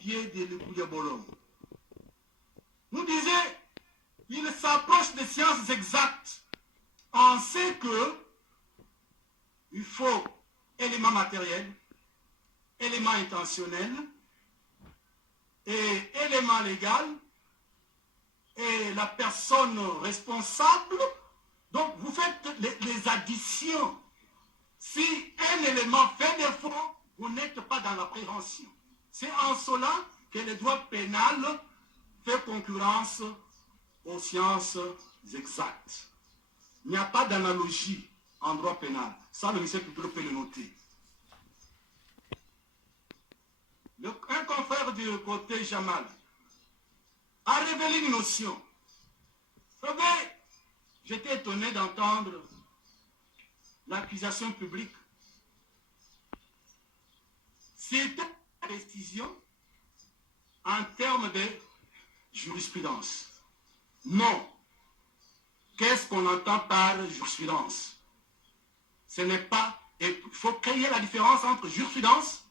pied de l'Ikouyabolom. Nous disait, il s'approche des sciences exactes en sait que il faut élément matériel, élément intentionnel et élément légal et la personne responsable. Donc vous faites les additions. Si un élément fait défaut, vous n'êtes pas dans la prévention. C'est en cela que le droit pénal fait concurrence aux sciences exactes. Il n'y a pas d'analogie en droit pénal. Ça, le ministère public peut le noter. Un confrère du côté Jamal a révélé une notion. Vous savez, j'étais étonné d'entendre l'accusation publique. C'était une décision en termes de jurisprudence. Non. Qu'est-ce qu'on entend par jurisprudence? Ce n'est pas... Il faut créer la différence entre jurisprudence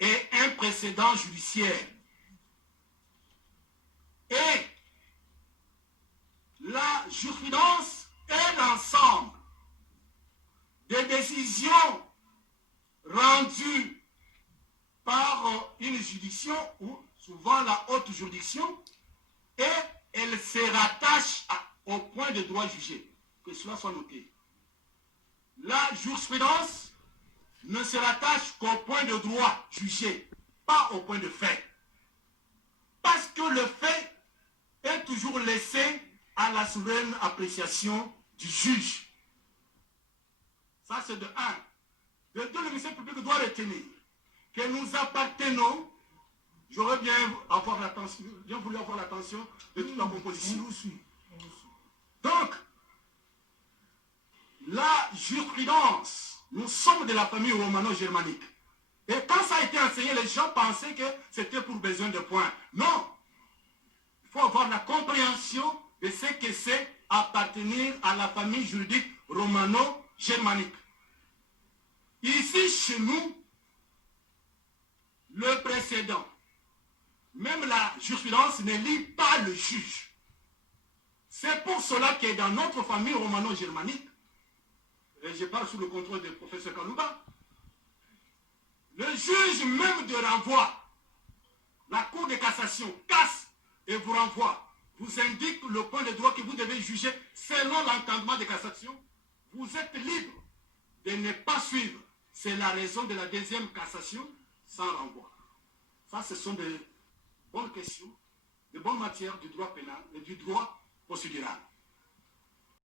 et un précédent judiciaire. Et la jurisprudence est l'ensemble des décisions rendues par une juridiction ou souvent la haute juridiction, et elle se rattache au point de droit jugé, que cela soit noté. La jurisprudence ne se rattache qu'au point de droit jugé, pas au point de fait. Parce que le fait est toujours laissé à la souveraine appréciation du juge. Ça, c'est de un. De deux, le ministère public doit retenir que nous appartenons. J'aurais bien voulu avoir l'attention de toute la composition. Donc, la jurisprudence, nous sommes de la famille romano-germanique. Et quand ça a été enseigné, les gens pensaient que c'était pour besoin de points. Non. Il faut avoir la compréhension de ce que c'est appartenir à la famille juridique romano-germanique. Ici, chez nous, le précédent, même la jurisprudence ne lit pas le juge. C'est pour cela que dans notre famille romano-germanique, et je parle sous le contrôle du professeur Kalouba, le juge même de renvoi, la cour de cassation casse et vous renvoie, vous indique le point de droit que vous devez juger selon l'entendement de cassation. Vous êtes libre de ne pas suivre. C'est la raison de la deuxième cassation sans renvoi. Ça, ce sont des bonnes questions, de bonnes matières du droit pénal et du droit procédural.